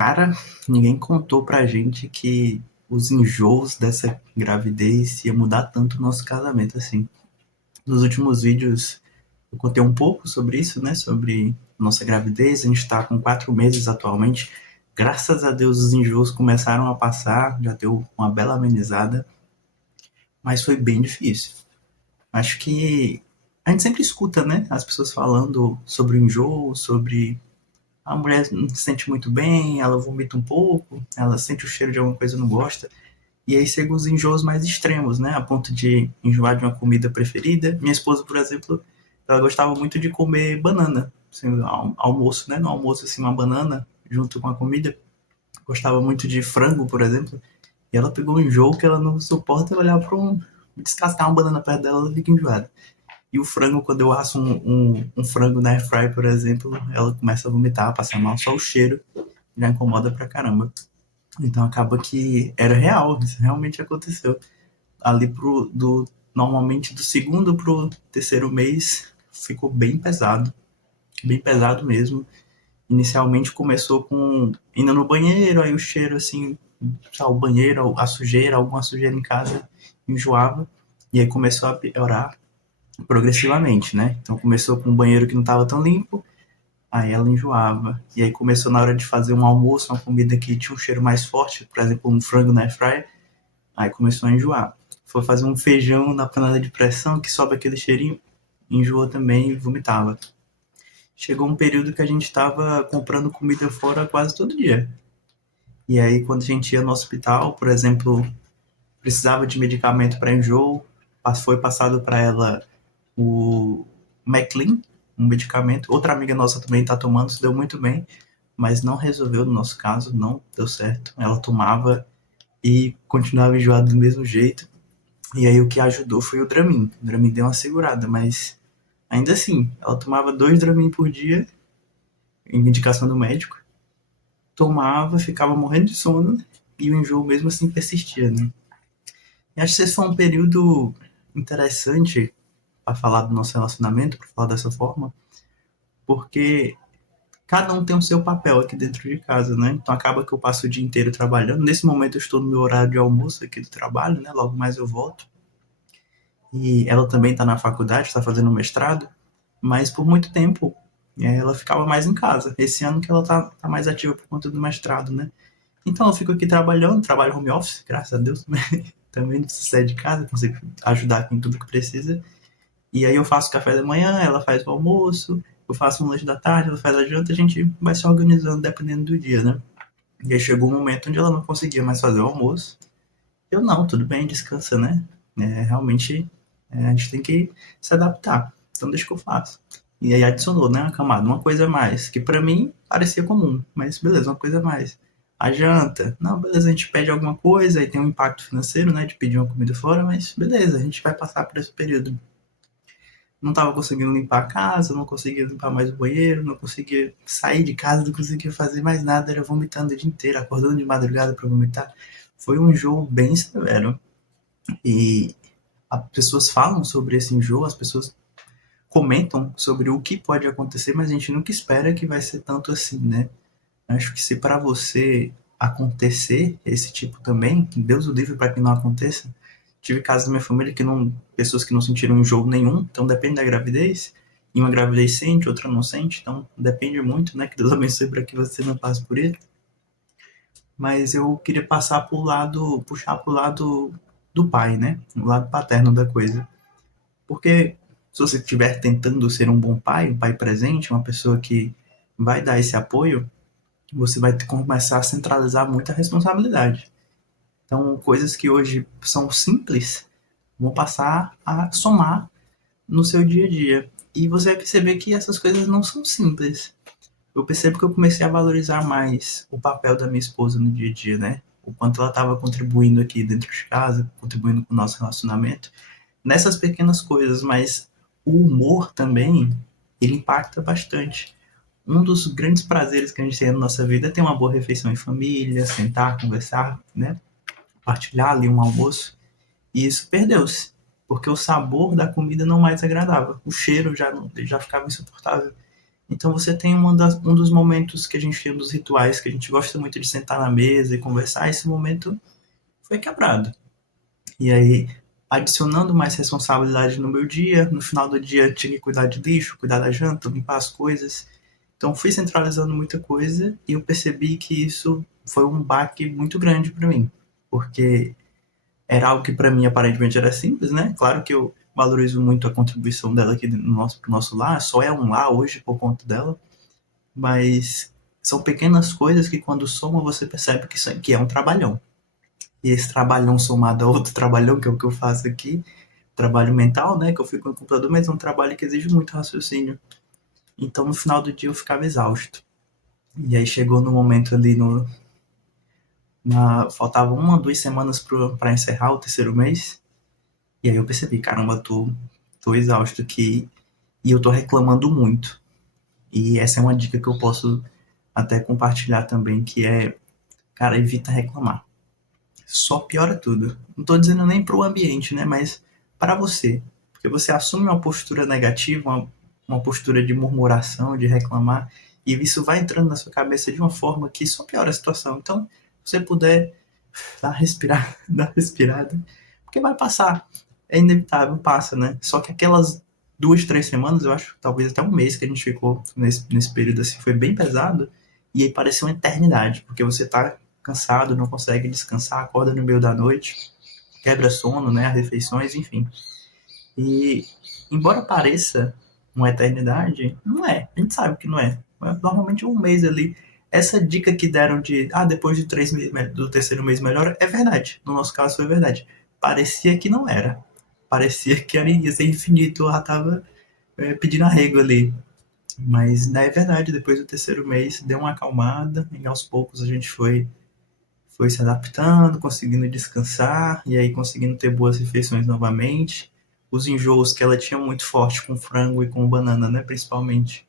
Cara, ninguém contou pra gente que os enjoos dessa gravidez ia mudar tanto o nosso casamento assim. Nos últimos vídeos eu contei um pouco sobre isso, né? Sobre nossa gravidez. A gente tá com 4 meses atualmente. Graças a Deus os enjoos começaram a passar, já deu uma bela amenizada, mas foi bem difícil. Acho que a gente sempre escuta, né? As pessoas falando sobre o enjoo, sobre a mulher não se sente muito bem, ela vomita um pouco, ela sente o cheiro de alguma coisa e não gosta. E aí chegam os enjoos mais extremos, né? A ponto de enjoar de uma comida preferida. Minha esposa, por exemplo, ela gostava muito de comer banana. Assim, almoço, né? No almoço, assim, uma banana junto com a comida. Gostava muito de frango, por exemplo. E ela pegou um enjoo que ela não suporta olhar para descascar uma banana perto dela, ela fica enjoada. E o frango, quando eu asso um frango na airfryer, por exemplo, ela começa a vomitar, passar mal, só o cheiro já incomoda pra caramba. Então acaba que era real, isso realmente aconteceu. Ali normalmente do segundo pro terceiro mês ficou bem pesado mesmo. Inicialmente começou com indo no banheiro, aí o cheiro assim, o banheiro, a sujeira, alguma sujeira em casa, enjoava. E aí começou a piorar progressivamente, né? Então começou com um banheiro que não estava tão limpo, aí ela enjoava. E aí começou na hora de fazer um almoço, uma comida que tinha um cheiro mais forte, por exemplo, um frango na airfryer, aí começou a enjoar. Foi fazer um feijão na panela de pressão, que sobe aquele cheirinho, enjoou também e vomitava. Chegou um período que a gente estava comprando comida fora quase todo dia. E aí, quando a gente ia no hospital, por exemplo, precisava de medicamento para enjoo, foi passado para ela o Maclean, um medicamento. Outra amiga nossa também está tomando, se deu muito bem, mas não resolveu no nosso caso, não deu certo. Ela tomava e continuava enjoada do mesmo jeito. E aí o que ajudou foi o Dramin. O Dramin deu uma segurada, mas ainda assim, ela tomava 2 Dramin por dia, em indicação do médico. Tomava, ficava morrendo de sono e o enjoo mesmo assim persistia, né? E acho que esse foi um período interessante para falar do nosso relacionamento, para falar dessa forma, porque cada um tem o seu papel aqui dentro de casa, né? Então acaba que eu passo o dia inteiro trabalhando. Nesse momento eu estou no meu horário de almoço aqui do trabalho, né? Logo mais eu volto. E ela também está na faculdade, está fazendo mestrado, mas por muito tempo ela ficava mais em casa. Esse ano que ela tá mais ativa por conta do mestrado, né? Então eu fico aqui trabalhando, trabalho home office, graças a Deus, também não preciso sair de casa, consigo ajudar com tudo que precisa. E aí eu faço café da manhã, ela faz o almoço, eu faço um lanche da tarde, ela faz a janta, a gente vai se organizando dependendo do dia, né? E aí chegou um momento onde ela não conseguia mais fazer o almoço. Eu não, tudo bem, descansa, né? Realmente a gente tem que se adaptar. Então deixa que eu faço. E aí adicionou, né, uma camada, uma coisa a mais, que pra mim parecia comum, mas beleza, uma coisa a mais. A janta, não, beleza, a gente pede alguma coisa, aí tem um impacto financeiro, né, de pedir uma comida fora, mas beleza, a gente vai passar por esse período. Não estava conseguindo limpar a casa, não conseguia limpar mais o banheiro, não conseguia sair de casa, não conseguia fazer mais nada, era vomitando o dia inteiro, acordando de madrugada para vomitar. Foi um enjoo bem severo. E as pessoas falam sobre esse enjoo, as pessoas comentam sobre o que pode acontecer, mas a gente nunca espera que vai ser tanto assim, né? Acho que se para você acontecer esse tipo também, Deus o livre para que não aconteça. Tive casos da minha família que não, pessoas que não sentiram enjoo nenhum, então depende da gravidez. E uma gravidez sente, outra não sente, então depende muito, né? Que Deus abençoe para que você não passe por ele. Mas eu queria passar pro lado, puxar pro lado do pai, né? O lado paterno da coisa. Porque se você estiver tentando ser um bom pai, um pai presente, uma pessoa que vai dar esse apoio, você vai começar a centralizar muita responsabilidade. Então, coisas que hoje são simples vão passar a somar no seu dia a dia. E você vai perceber que essas coisas não são simples. Eu percebo que eu comecei a valorizar mais o papel da minha esposa no dia a dia, né? O quanto ela estava contribuindo aqui dentro de casa, contribuindo com o nosso relacionamento. Nessas pequenas coisas, mas o humor também, ele impacta bastante. Um dos grandes prazeres que a gente tem na nossa vida é ter uma boa refeição em família, sentar, conversar, né? Partilhar ali um almoço. E isso perdeu-se, porque o sabor da comida não mais agradava. O cheiro já ficava insuportável. Então você tem um dos momentos que a gente tem, um dos rituais que a gente gosta muito de sentar na mesa e conversar, esse momento foi quebrado. E aí, adicionando mais responsabilidade no meu dia, no final do dia tinha que cuidar de lixo, cuidar da janta, limpar as coisas. Então fui centralizando muita coisa e eu percebi que isso foi um baque muito grande para mim, porque era algo que para mim aparentemente era simples, né? Claro que eu valorizo muito a contribuição dela aqui no nosso lar, só é um lar hoje por conta dela, mas são pequenas coisas que quando soma você percebe que isso aqui é um trabalhão. E esse trabalhão somado a outro trabalhão, que é o que eu faço aqui, trabalho mental, né, que eu fico no computador, mas é um trabalho que exige muito raciocínio. Então no final do dia eu ficava exausto. E aí chegou no momento ali faltava 1, 2 semanas para encerrar o terceiro mês. E aí eu percebi, caramba, tô exausto aqui e eu tô reclamando muito. E essa é uma dica que eu posso até compartilhar também, que é, cara, evita reclamar. Só piora tudo. Não tô dizendo nem pro ambiente, né, mas para você. Porque você assume uma postura negativa, uma postura de murmuração, de reclamar, e isso vai entrando na sua cabeça de uma forma que só piora a situação. Então, se você puder dar respirar, dar respirada, porque vai passar. É inevitável, passa, né? Só que aquelas 2, 3 semanas, eu acho, talvez até um mês que a gente ficou nesse período assim, foi bem pesado. E aí pareceu uma eternidade, porque você tá cansado, não consegue descansar, acorda no meio da noite, quebra sono, né? As refeições, enfim. E embora pareça uma eternidade, não é. A gente sabe que não é. Normalmente um mês ali. Essa dica que deram de depois de 3 meses, do terceiro mês melhora, é verdade. No nosso caso foi verdade. Parecia que não era. Parecia que ia ser infinito. Eu já tava pedindo arrego ali. Mas não é verdade. Depois do terceiro mês deu uma acalmada. E aos poucos a gente foi se adaptando, conseguindo descansar e aí conseguindo ter boas refeições novamente. Os enjoos que ela tinha muito forte com frango e com banana, né, principalmente,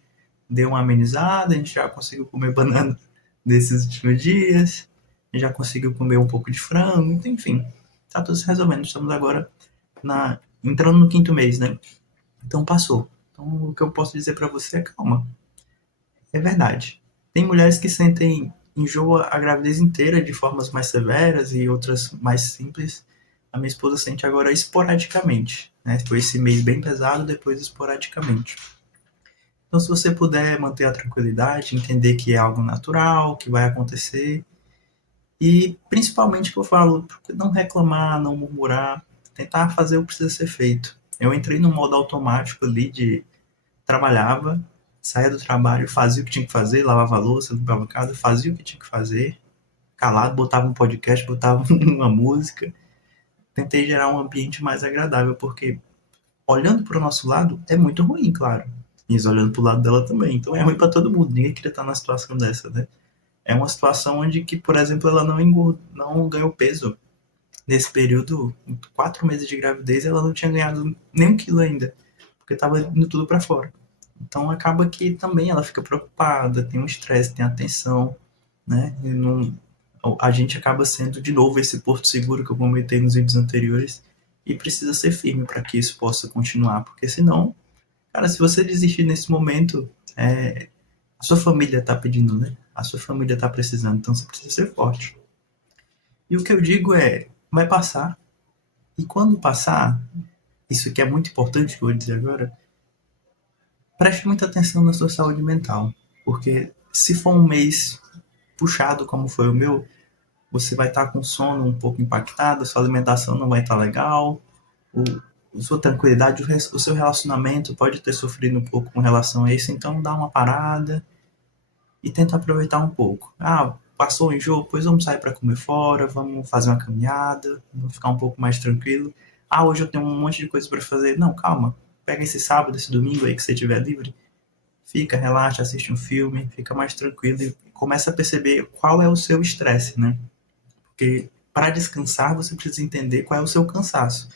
deu uma amenizada, a gente já conseguiu comer banana nesses últimos dias, já conseguiu comer um pouco de frango, então, enfim, tá tudo se resolvendo. Estamos agora entrando no quinto mês, né? Então passou. Então o que eu posso dizer para você é calma. É verdade. Tem mulheres que sentem enjoo a gravidez inteira de formas mais severas e outras mais simples. A minha esposa sente agora esporadicamente, né? Foi esse mês bem pesado, depois esporadicamente. Então, se você puder manter a tranquilidade, entender que é algo natural, que vai acontecer, e principalmente que eu falo, não reclamar, não murmurar, tentar fazer o que precisa ser feito. Eu entrei no modo automático ali de trabalhava, saía do trabalho, fazia o que tinha que fazer, lavava a louça, limpava a casa, fazia o que tinha que fazer, calado, botava um podcast, botava uma música. Tentei gerar um ambiente mais agradável, porque olhando para o nosso lado é muito ruim, claro. E olhando para o lado dela também. Então é ruim para todo mundo. Ninguém queria estar numa situação dessa, né? É uma situação onde que, por exemplo, ela não ganhou peso. Nesse período, em 4 meses de gravidez, ela não tinha ganhado nem 1 quilo ainda, porque estava indo tudo para fora. Então acaba que também ela fica preocupada, tem um estresse, tem a tensão, né? E não, a gente acaba sendo de novo esse porto seguro que eu comentei nos vídeos anteriores e precisa ser firme para que isso possa continuar, porque senão, cara, se você desistir nesse momento, a sua família está pedindo, né? A sua família está precisando, então você precisa ser forte. E o que eu digo é, vai passar, e quando passar, isso que é muito importante que eu vou dizer agora, preste muita atenção na sua saúde mental, porque se for um mês puxado como foi o meu, você vai estar com sono um pouco impactado, sua alimentação não vai estar legal, o, a sua tranquilidade, o seu relacionamento pode ter sofrido um pouco com relação a isso, então dá uma parada e tenta aproveitar um pouco. Passou o enjoo? Pois vamos sair para comer fora, vamos fazer uma caminhada, vamos ficar um pouco mais tranquilo. Hoje eu tenho um monte de coisa para fazer. Não, calma. Pega esse sábado, esse domingo aí que você estiver livre, fica, relaxa, assiste um filme, fica mais tranquilo e começa a perceber qual é o seu estresse, né? Porque para descansar você precisa entender qual é o seu cansaço.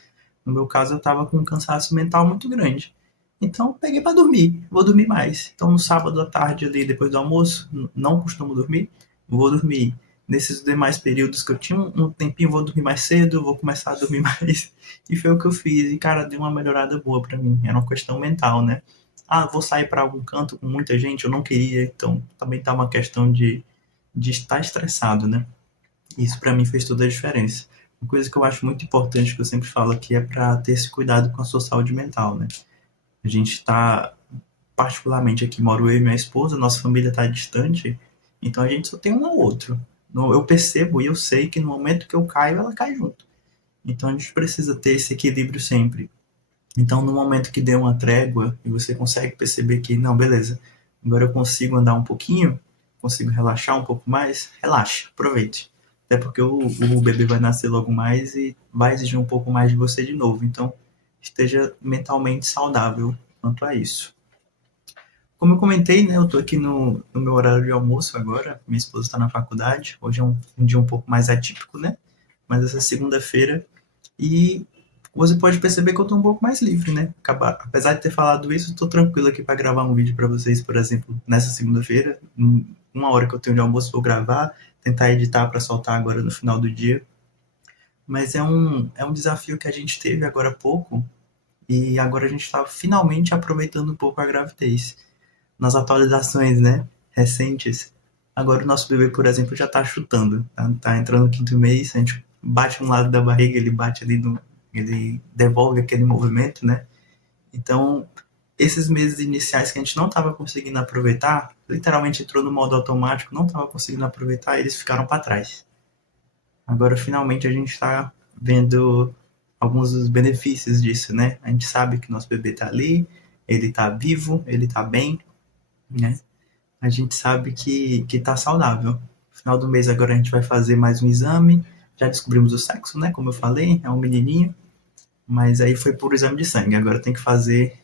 No meu caso, eu estava com um cansaço mental muito grande. Então, peguei para dormir. Vou dormir mais. Então, no sábado à tarde, ali, depois do almoço, não costumo dormir. Vou dormir. Nesses demais períodos que eu tinha um tempinho, vou dormir mais cedo, vou começar a dormir mais. E foi o que eu fiz. E, cara, deu uma melhorada boa para mim. Era uma questão mental, né? vou sair para algum canto com muita gente, eu não queria, então também tá uma questão de estar estressado, né? Isso para mim fez toda a diferença. Uma coisa que eu acho muito importante, que eu sempre falo aqui, é para ter esse cuidado com a sua saúde mental, né? A gente está, particularmente aqui, moro eu e minha esposa, nossa família está distante, então a gente só tem um ao outro. Eu percebo e eu sei que no momento que eu caio, ela cai junto. Então a gente precisa ter esse equilíbrio sempre. Então, no momento que deu uma trégua e você consegue perceber que, não, beleza, agora eu consigo andar um pouquinho, consigo relaxar um pouco mais, relaxa, aproveite. Até porque o bebê vai nascer logo mais e vai exigir um pouco mais de você de novo. Então, esteja mentalmente saudável quanto a isso. Como eu comentei, né, eu tô aqui no meu horário de almoço agora, minha esposa está na faculdade, hoje é um dia um pouco mais atípico, né? Mas essa segunda-feira e você pode perceber que eu estou um pouco mais livre, né? Apesar de ter falado isso, estou tranquilo aqui para gravar um vídeo para vocês, por exemplo, nessa segunda-feira, uma hora que eu tenho de almoço, vou gravar, tentar editar para soltar agora no final do dia. Mas é um desafio que a gente teve agora há pouco e agora a gente está finalmente aproveitando um pouco a gravidez. Nas atualizações, né, recentes, agora o nosso bebê, por exemplo, já está chutando, tá entrando no quinto mês, a gente bate um lado da barriga, ele bate ali ele devolve aquele movimento, né? Então, esses meses iniciais que a gente não estava conseguindo aproveitar, literalmente entrou no modo automático, não estava conseguindo aproveitar, eles ficaram para trás. Agora, finalmente, a gente está vendo alguns dos benefícios disso, né? A gente sabe que nosso bebê está ali, ele está vivo, ele está bem, né? A gente sabe que tá saudável. No final do mês agora a gente vai fazer mais um exame. Já descobrimos o sexo, né? Como eu falei, é um menininho. Mas aí foi por exame de sangue. Agora tem que fazer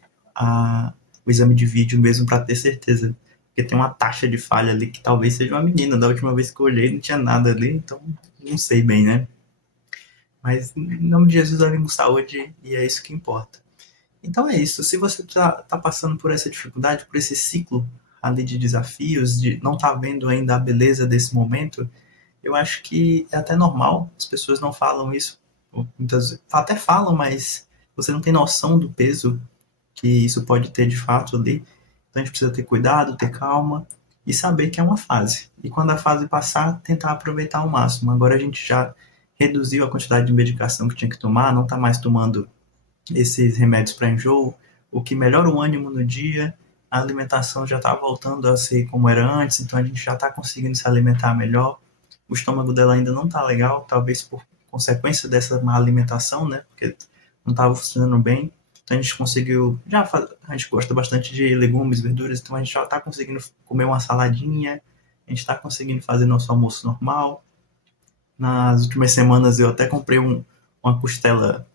o exame de vídeo mesmo para ter certeza. Porque tem uma taxa de falha ali que talvez seja uma menina. Da última vez que eu olhei não tinha nada ali, então não sei bem, né? Mas em nome de Jesus, ânimo, saúde e é isso que importa. Então é isso. Se você tá passando por essa dificuldade, por esse ciclo ali de desafios, de não tá vendo ainda a beleza desse momento, eu acho que é até normal. As pessoas não falam isso. Muitas até falam, mas você não tem noção do peso que isso pode ter de fato ali. Então a gente precisa ter cuidado, ter calma e saber que é uma fase. E quando a fase passar, tentar aproveitar ao máximo. Agora a gente já reduziu a quantidade de medicação que tinha que tomar, não está mais tomando esses remédios para enjoo, o que melhora o ânimo no dia, a alimentação já está voltando a ser como era antes, então a gente já está conseguindo se alimentar melhor. O estômago dela ainda não está legal, talvez por consequência dessa má alimentação, né? Porque não estava funcionando bem. Então a gente conseguiu. A gente gosta bastante de legumes, verduras, então a gente já está conseguindo comer uma saladinha, a gente está conseguindo fazer nosso almoço normal. Nas últimas semanas eu até comprei uma costela,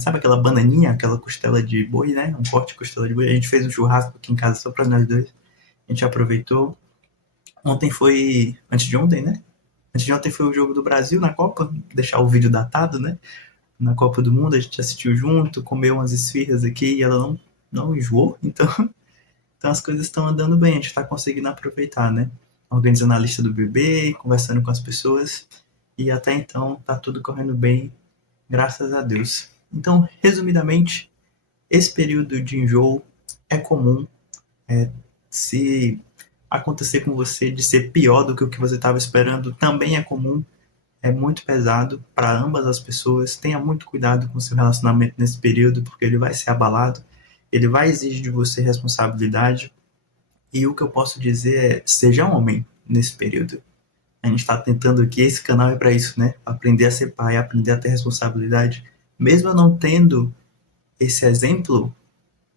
sabe aquela bananinha, aquela costela de boi, né? Um corte de costela de boi. A gente fez um churrasco aqui em casa só para nós dois. A gente aproveitou. Ontem foi. Antes de ontem, né? Antes de ontem foi o jogo do Brasil na Copa. Deixar o vídeo datado, né? Na Copa do Mundo, a gente assistiu junto, comeu umas esfirras aqui e ela não enjoou. Então as coisas estão andando bem, a gente está conseguindo aproveitar, né? Organizando a lista do bebê, conversando com as pessoas. E até então tá tudo correndo bem, graças a Deus. Então, resumidamente, esse período de enjoo é comum. Se acontecer com você de ser pior do que o que você estava esperando, também é comum. É muito pesado para ambas as pessoas. Tenha muito cuidado com o seu relacionamento nesse período, porque ele vai ser abalado, ele vai exigir de você responsabilidade. E o que eu posso dizer é: seja homem nesse período. A gente está tentando aqui, esse canal é para isso, né? Aprender a ser pai, aprender a ter responsabilidade. Mesmo eu não tendo esse exemplo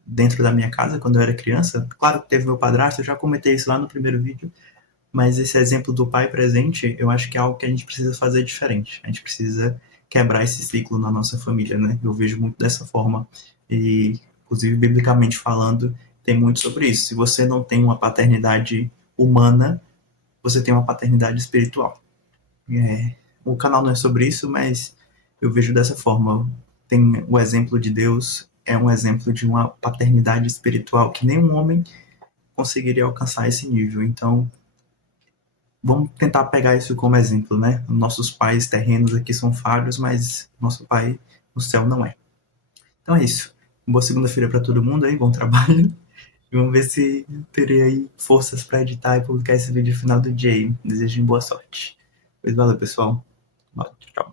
dentro da minha casa quando eu era criança, claro que teve meu padrasto, eu já comentei isso lá no primeiro vídeo, mas esse exemplo do pai presente, eu acho que é algo que a gente precisa fazer diferente. A gente precisa quebrar esse ciclo na nossa família, né? Eu vejo muito dessa forma. E, inclusive, biblicamente falando, tem muito sobre isso. Se você não tem uma paternidade humana, você tem uma paternidade espiritual. O canal não é sobre isso, mas eu vejo dessa forma. Tem o exemplo de Deus, é um exemplo de uma paternidade espiritual que nenhum homem conseguiria alcançar esse nível. Então, vamos tentar pegar isso como exemplo, né? Nossos pais terrenos aqui são falhos, mas nosso pai no céu não é. Então é isso. Boa segunda-feira para todo mundo aí, bom trabalho. Vamos ver se terei aí forças para editar e publicar esse vídeo no final do dia aí. Desejo boa sorte. Pois valeu, pessoal. Tchau.